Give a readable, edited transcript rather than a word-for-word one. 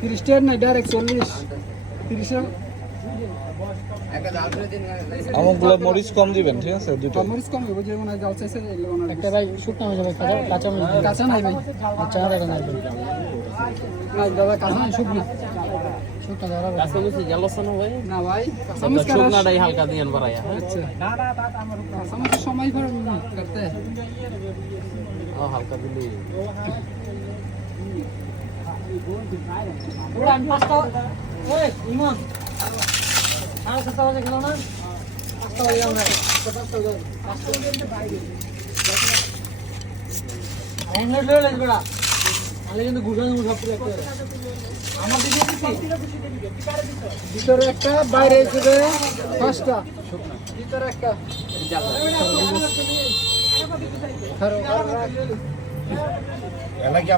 তিরিশ টাকা নাই ডাইরেক্ট 40 30 আমগুলো মরিচ কম দিবেন, ঠিক আছে? দুটো মরিচ কম হবে, যেমন জাল চাইছে একটা ভাই শুকনো হয়ে যাবে, কাঁচা মরিচ কাঁচা নাই ভাই, আচ্ছা আর নাই নাই দাদা কাঁচা নাই, শুকনো শুকনো ধরা কাঁচা মরিচ জ্বালাচ্ছেন ভাই? না ভাই, চামচ কাটা শুকনাটাই হালকা দিয়েন বাড়াইয়া। আচ্ছা চামচ সময় পর করতে হালকা দিলি ওরা আমি পাঁচটা ওই ইমন আর কত বাজে গেল না? পাঁচটা বাজে আমরা হ্যান্ডেল লয়ে লাইছ বড়া আলে কিন্তু গুড়ানো সব পুরো একটা আমার দিকে দিছি ভিতরে একটা বাইরে হিসেবে 5টা ভিতরে একটা এলা কি